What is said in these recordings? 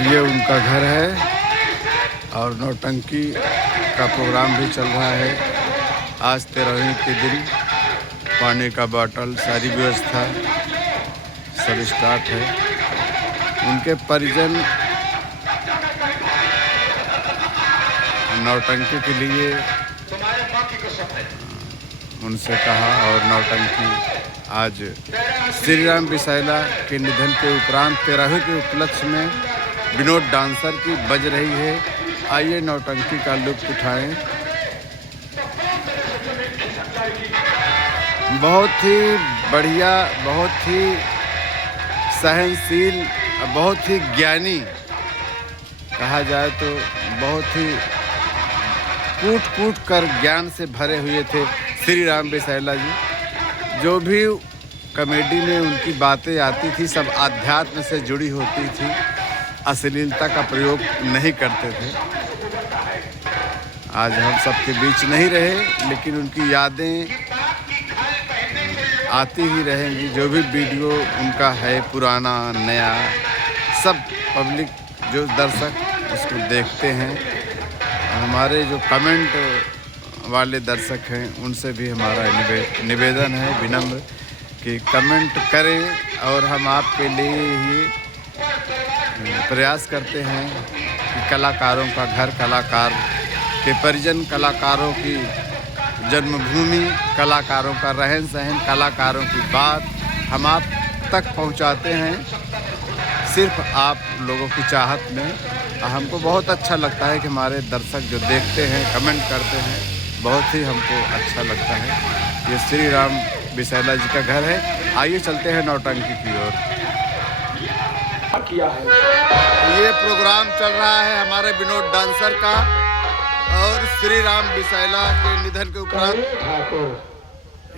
ये उनका घर है और नौटंकी का प्रोग्राम भी चल रहा है। आज 13वीं के दिन पानी का बॉटल सारी व्यवस्था सब स्टार्ट है। उनके परिजन नौटंकी के लिए उनसे कहा और नौटंकी आज श्री राम बिसायला के निधन के उपरांत 13वीं के उपलक्ष्य में विनोद डांसर की बज रही है। आइए नौटंकी का लुत्फ उठाएं। बहुत ही बढ़िया, बहुत ही सहनशील, बहुत ही ज्ञानी कहा जाए तो बहुत ही कूट कूट कर ज्ञान से भरे हुए थे श्री राम बिसायला जी। जो भी कॉमेडी में उनकी बातें आती थी सब आध्यात्म से जुड़ी होती थी, अश्लीलता का प्रयोग नहीं करते थे। आज हम सबके बीच नहीं रहे लेकिन उनकी यादें आती ही रहेंगी। जो भी वीडियो उनका है पुराना नया सब पब्लिक जो दर्शक उसको देखते हैं। हमारे जो कमेंट वाले दर्शक हैं उनसे भी हमारा निवेदन है विनम्र कि कमेंट करें और हम आपके लिए ही प्रयास करते हैं कि कलाकारों का घर, कलाकार के परिजन, कलाकारों की जन्मभूमि, कलाकारों का रहन सहन, कलाकारों की बात हम आप तक पहुंचाते हैं सिर्फ आप लोगों की चाहत में। हमको बहुत अच्छा लगता है कि हमारे दर्शक जो देखते हैं कमेंट करते हैं, बहुत ही हमको अच्छा लगता है। ये श्री राम बिसायला जी का घर है। आइए चलते हैं नौटंकी की ओर। ये प्रोग्राम चल रहा है हमारे विनोद डांसर का और श्री राम बिसायला के निधन के उपरांत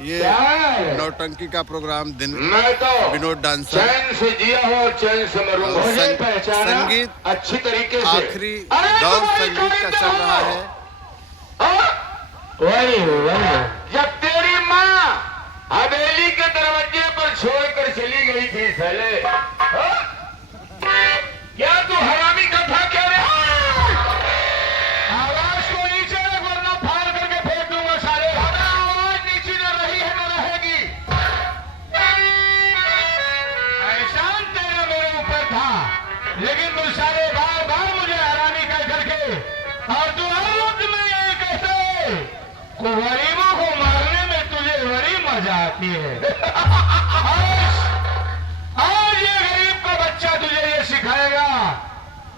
ये नौटंकी का प्रोग्राम दिन विनोद डांसर चैन से जिया हो चैन से मरूंगा। संगीत अच्छी तरीके से आखिरी दौर संगीत का चल रहा है। जब तेरी माँ हवेली के दरवाजे पर छोड़कर चली गई थी पहले, क्या तू हरामी कथा कह रहे? आवाज को नीचे रख वरना फाड़ करके फेंक दूंगा सारे। आवाज नीचे न रही है न रहेगी। एहसान तेरा मेरे ऊपर था लेकिन तू सारे बार बार मुझे हरामी कह करके और तू हर वक्त में यही कहते को गरीबों को मारने में तुझे बड़ी मजा आती है। आज ये गरीब का बच्चा तुझे ये सिखाएगा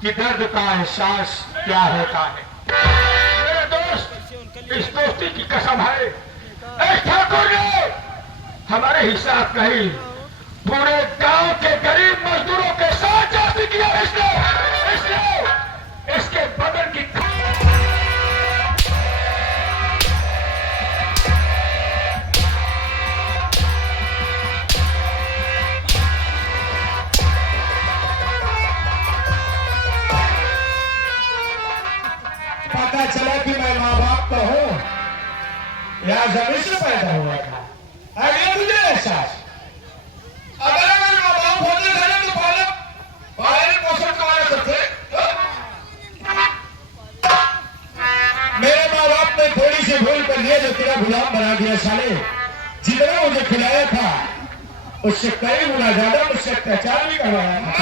कि दर्द का एहसास क्या होता है। मेरे दोस्त, इस दोस्ती की कसम है, एक ठाकुर ने हमारे हिसाब कही पूरे गांव के गरीब मजदूरों के साथ जाति किया। इसके बदन की पता चला कि मैं माँ बाप का हूँ या जमीन से पैदा हुआ था। अगले मुझे एहसास अगर मेरे माँ बाप होते थे तो पालन पोषण कमाने सकते। मेरे माँ बाप ने थोड़ी सी भूल कर दिया जो तेरा गुलाम बना दिया साले। जितना मुझे खिलाया था उससे कई गुना ज्यादा मुझसे अत्याचार भी करवाया था।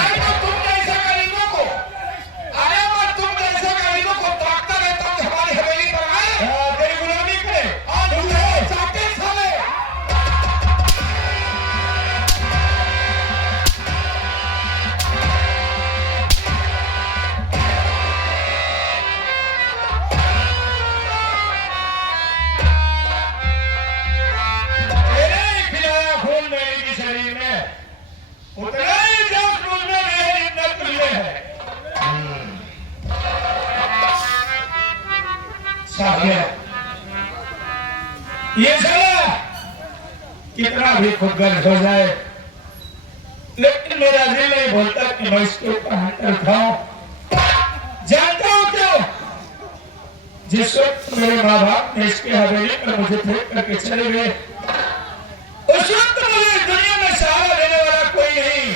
ये साला कितना भी खुदगर्ज हो जाए लेकिन मेरा दिल नहीं बोलता कि मैं इसके ऊपर हाथ उठाऊं। जानता हूं क्यों? जिस वक्त मेरे माँ बाप ने इसके हवेली पर मुझे फेंक करके चले गए उस वक्त मुझे इस दुनिया में सहारा देने वाला कोई नहीं।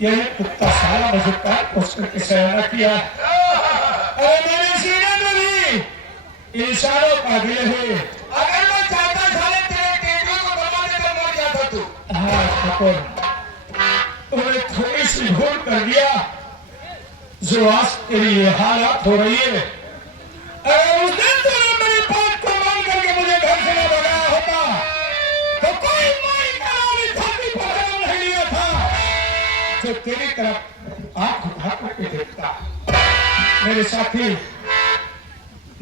यही कुत्ता सारा मुझे काट पोस करके सयाना किया। अरे मेरे सीने में भी इंसानों का दिल है। अगर मैं चाहता साले तेरे टेटू को दबा देकर मर जाता तू। हाँ ठकुर, तूने थोड़ी सी भूल कर दिया जो आज तेरी ये हालत हो रही है। अगर उस दिन तूने मेरी बात को मान करके मुझे घर से न भगाया होता तो कोई माई का छाती पर जन्म नहीं लिया था जो तेरी तरफ आंख उठा करके देखता। मेरे साथी,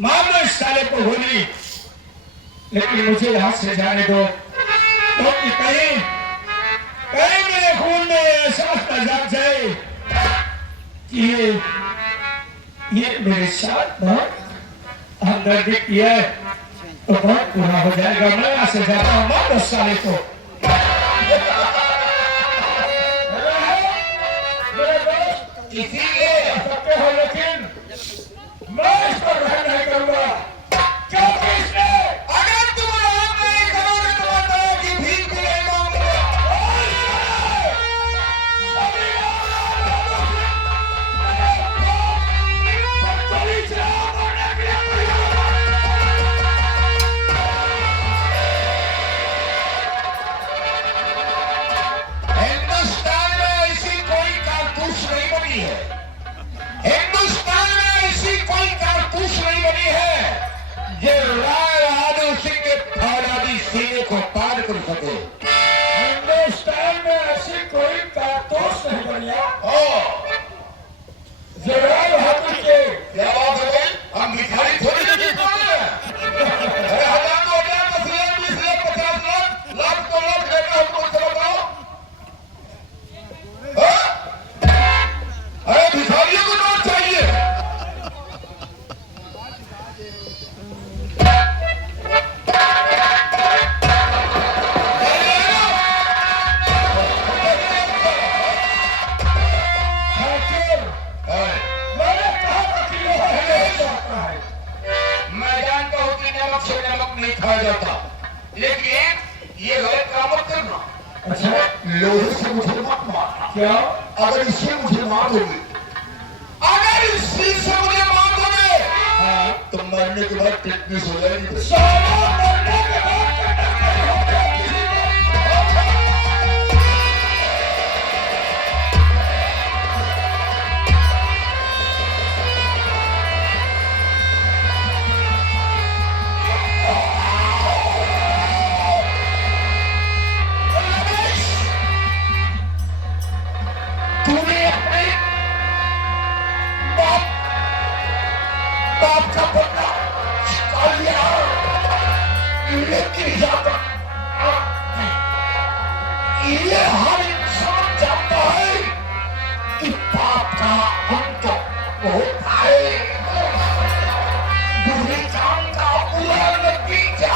मारना इस साले को होली, लेकिन मुझे यहां से जाने दो क्योंकि कहीं मेरे खून में एहसास न जाग जाए कि ये मेरे साथ बहुत हमदर्दी किया है तो बहुत बुरा हो जाएगा। मैं यहां से जाता हूं, मार दो साले को। इसीलिए सकते हो, लेकिन मैं इस पर रहम नहीं करूंगा क्योंकि इसने अगर तुम रहम नहीं करोगे तो बताओ कि भीख भी नहीं मांगूंगा। हिंदुस्तान में ऐसी कोई कारतूस नहीं बनी है। हिंदुस्तान में ऐसी कोई कारतूस नहीं बनी है जो राय बहादुर सिंह के फौलादी सीने को पार कर सके। हिंदुस्तान में ऐसी कोई कारतूस नहीं बनी है जो राय बहादुर के। क्या बात है भाई, हम भिखारी थोड़ी नहीं बोल रहे हैं। 1000 को 10 10 लाख 20 लाख 50 लाख लाख को लाख देकर हमको बताओ। अरे भिखारियों को नोट चाहिए। मैंने कहा था कि यह नहीं जाता है। मैं जानता हूं कि नमक से नमक नहीं खाया जाता, लेकिन ये गलत काम मत करना। अच्छा, लोहे से मुझे मत मारना। क्या? अगर इससे मुझे मार दोगे, अगर इसी से मुझे मार दोगे तो मरने के बाद टिटनेस हो जाएगी। मरने के बाद तूने अपने बाप का बदला चुका लिया, लेकिन ये हर इंसान जानता है कि पाप का अंत होता है। बुरी काम का बुरा नतीजा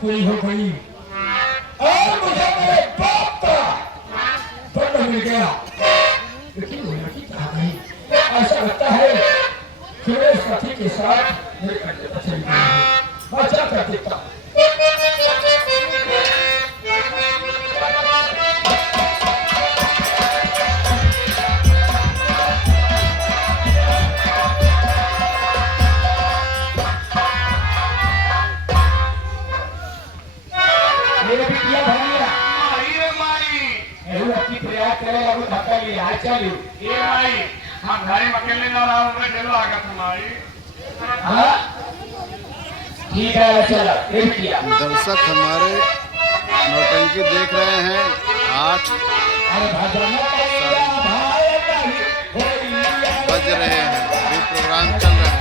पूरी हो गई और मुझे मेरे बाप का दंड मिल गया। लेकिन वो लड़की कहाँ गई? ऐसा लगता है कि मेरे साथी के साथ मेरे कंधे पर चली गई है। मैं जाकर देखता हूँ। हम घर में अकेले ना रहा हूँ, चलो आगे तुम्हारी। ठीक है, चलो। दर्शक हमारे नौटंकी देख रहे हैं। 8 बज रहे हैं, अभी प्रोग्राम चल रहा है।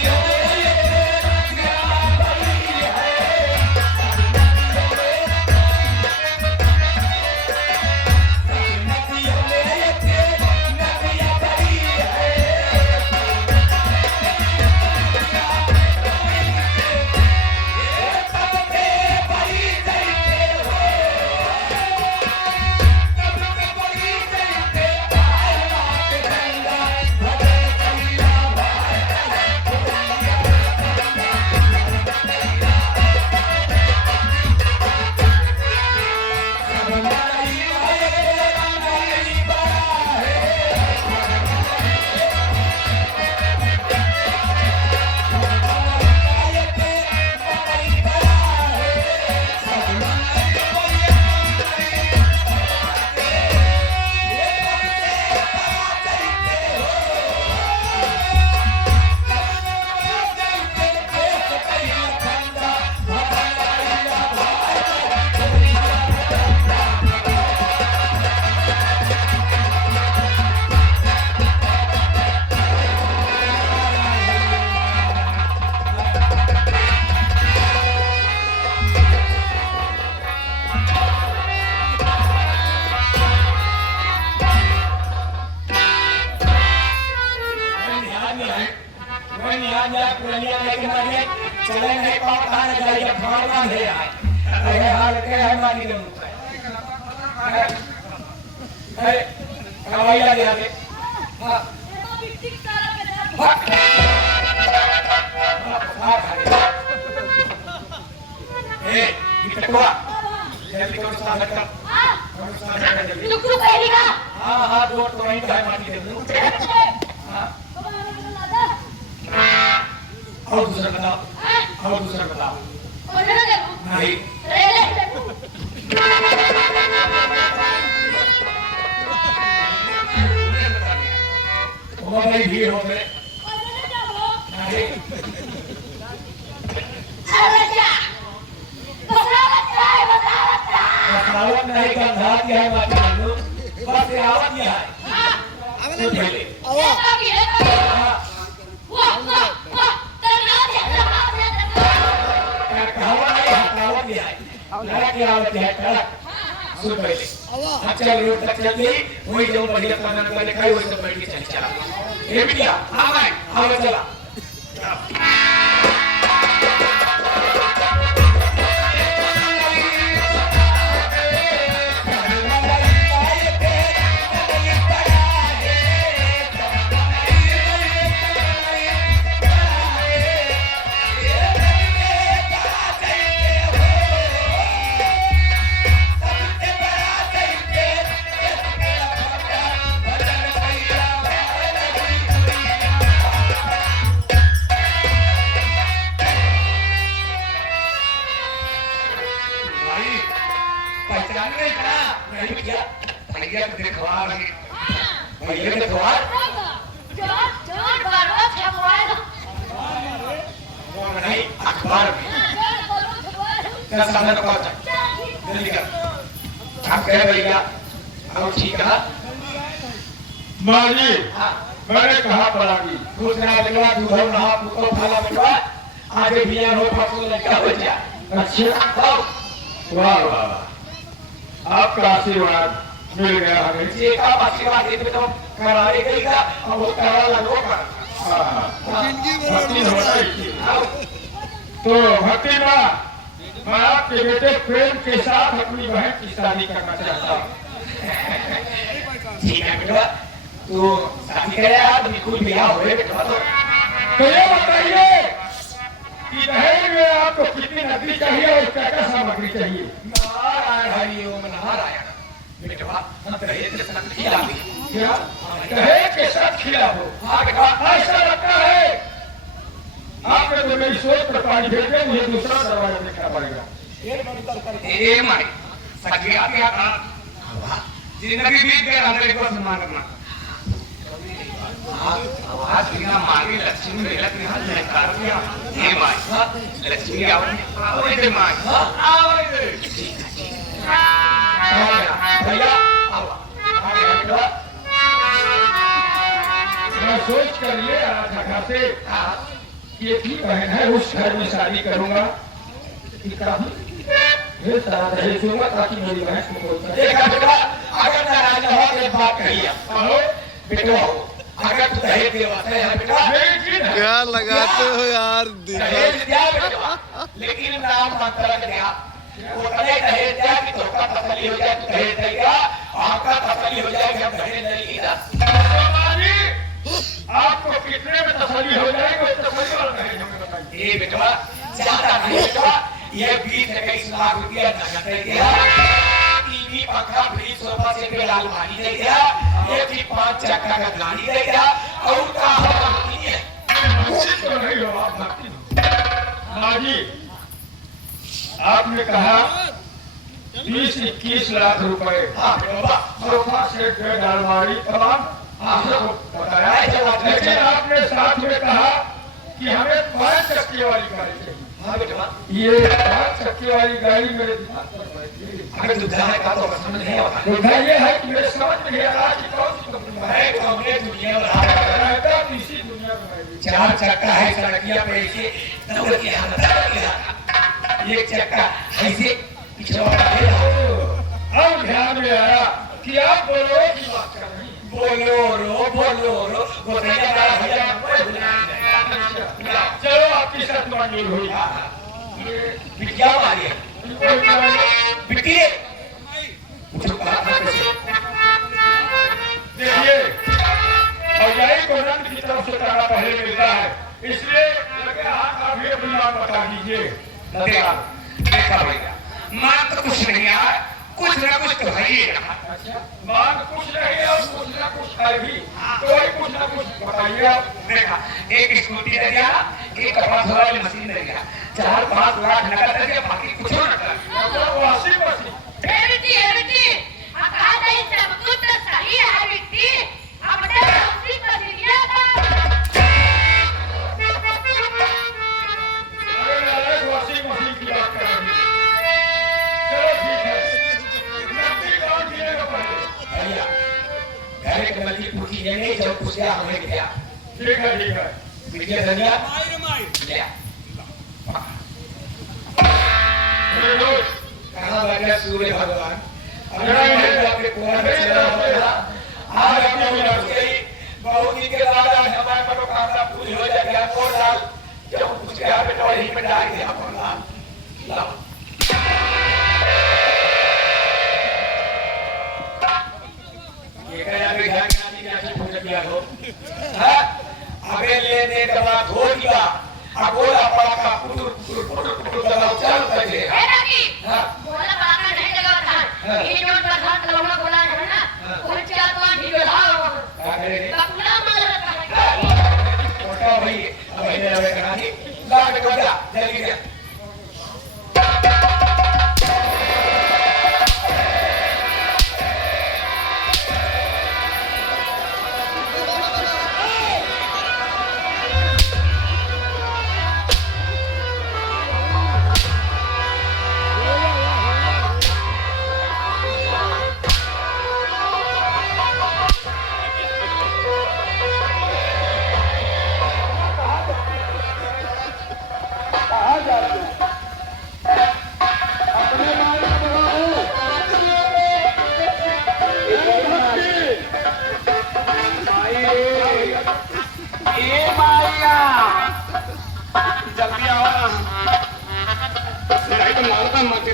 Yeah. लेके मानिए चले नहीं पाओ कहाँ जाए जब भावना है अरे हाल के है मानी के मुंह है कवाई लगे आगे हां बिट्टी सारा ए बिटकुआ जल्दी करो साथ कर टुकड़ू कहेगा हां हां दो तो वहीं है मानी के मुंह हां और दूसरा बताओ और ना देखो नहीं वो भाई भीड़ हो गए नहीं बसावत नहीं गंधा दिया है माटी में बस आवत दिया है चल रोड तक चल गई वही जो बढ़िया खाना पहले खाई वही सब बैठ के चला ये बिटिया हाँ भाई हाँ चला भैया को दिखवा रही भैया को दिखवा नहीं अखबार में क्या सामने को आता जल्दी कर आप कह भैया और ठीक है माँ जी मैंने कहा पड़ागी दूसरा लगवा दूधो नहा पुतो फला लगवा आगे भैया रो फसल लगा हो जा अच्छा वाह वाह आपका आशीर्वाद मिल गया हमें ये का आशीर्वाद देते तो करारे गई का और वो करा लगो कर भक्ति होना ही तो भक्ति माँ मैं आपके बेटे प्रेम के साथ अपनी बहन की शादी करना चाहता हूँ ठीक है बेटा तो शादी करे आप बिल्कुल ब्याह हो बेटा तो ये बताइए कि दहेज में आपको कितनी नकदी चाहिए और क्या क्या सामग्री चाहिए नारायण हरि ओम नारायण बेटा हम दहेज के साथ खिला भी क्या दहेज के साथ खिला हो हां बेटा ऐसा लगता है आपने तो मेरी सोच पर पानी फेर दिया मुझे दूसरा दरवाजा देखना पड़ेगा ए माई सगिया क्या था जिंदगी बीत गई हमरे को सम्मान करना आवाज बिना मारी लक्ष्मी मिलत नहीं हाल लहकार दिया हे माई लक्ष्मी आवड़े दे माई आवड़े भैया आवा मैं सोच कर ये आया था घर से कि एक ही बहन है उस घर में शादी करूंगा ढेर सारा दहेज दूंगा ताकि मेरी बहन को कोई देखा बेटा अगर नाराज हो तो बात कहिए बेटा अगर तू दहेज देवाता है बेटा क्या लगाते हो यार दहेज दिया बेटा लेकिन नाम मंत्र दिया वो दहेज दिया कि धोखा तसल्ली हो जाए तो दहेज देगा आपका तसल्ली हो जाएगी हम दहेज नहीं लेगा आपको कितने में तसल्ली हो जाएगी उस तसल्ली वाला दहेज हमें बताइए ये बेटा ज्यादा नहीं बेटा ये 20-21 लाख रुपया नगद दे दिया टीवी पंखा फ्रिज सोफा सेट पे अलमारी दे दिया ये भी 5 चक्का का गाड़ी दे दिया और का तो नहीं हो आप भक्ति माँ जी आपने कहा 20-21 लाख रुपए सोफा सेट बेड अलमारी तमाम बताया लेकिन आपने साथ में कहा कि हमें 5 चक्के वाली गाड़ी चाहिए ये 5 चक्के वाली गाड़ी मेरे दिमाग पर बैठी अगर दुधा है का तो समझ नहीं आता दुधा ये है कि मेरे समझ में नहीं आ रहा कि कौन सी कंपनी है कौने दुनिया में रहता इसी दुनिया में 4 चक्का है सड़किया पे ऐसे दौड़ के हालत एक चक्का ऐसे पिछवा अब ध्यान में आया कि आप बोलो की बात कर रही बोलो रो गोतैया भैया चलो आपकी शर्त मंजूर हुई। बिटिया मारी है बिटिया मुझे कहा था कैसे देखिए फौजाई को रंग की तरफ से तारा पहले मिलता है, इसलिए लगे हाथ आप ही अपनी बात बता दीजिए। देखा देखा भैया मां तो कुछ नहीं है, कुछ ना कुछ तो है ही रहा। मांग कुछ नहीं है और कुछ ना कुछ है भी, तो वही कुछ ना कुछ बताइए आप। देखा एक स्कूटी दे दिया, एक कपड़ा धोने वाली मशीन दे दिया, 4-5 लाख नकद दे दिया, बाकी कुछ ना कर। मतलब वाशिंग मशीन। बेटी कहा नहीं सब कुछ तो सही है बेटी, अपने उसी पर लिया था। अरे नारायण वाशिंग मशीन की बात कर रही है। चलो ठीक है, नकदी काट दिएगा पहले। भैया घर के मल्ली पूछी जाएंगे जब पूछ गया हमें गया। ठीक है ठीक है। बिटिया धनिया ले मेरे दोस्त कहाँ बैठे सूर्य भगवान आज अपने विनाश गई बहुत दिन के बाद आज हमारे मनोकामना पूरी हो जाएगी। कौन लाल जब कुछ गया बेटा वही पे डाल दिया कौन लाल लाओ ये क्या भी घर के आदमी कैसे पूछ दिया हो है आगे ले दे दवा धो दिया अगोला पड़ा का पुटुर दवा चल सके है ना कि हां बोला बाका नहीं लगा था, ये जो प्रधान लवड़ा बोला है ना, वो चार पांच ही बढ़ाओ क्या करेंगे कपड़ा मार रखा है। छोटा भाई भाई ने लगे कहा थी लाग बजा जल्दी से जल्दी आओ नहीं तो मालूम मत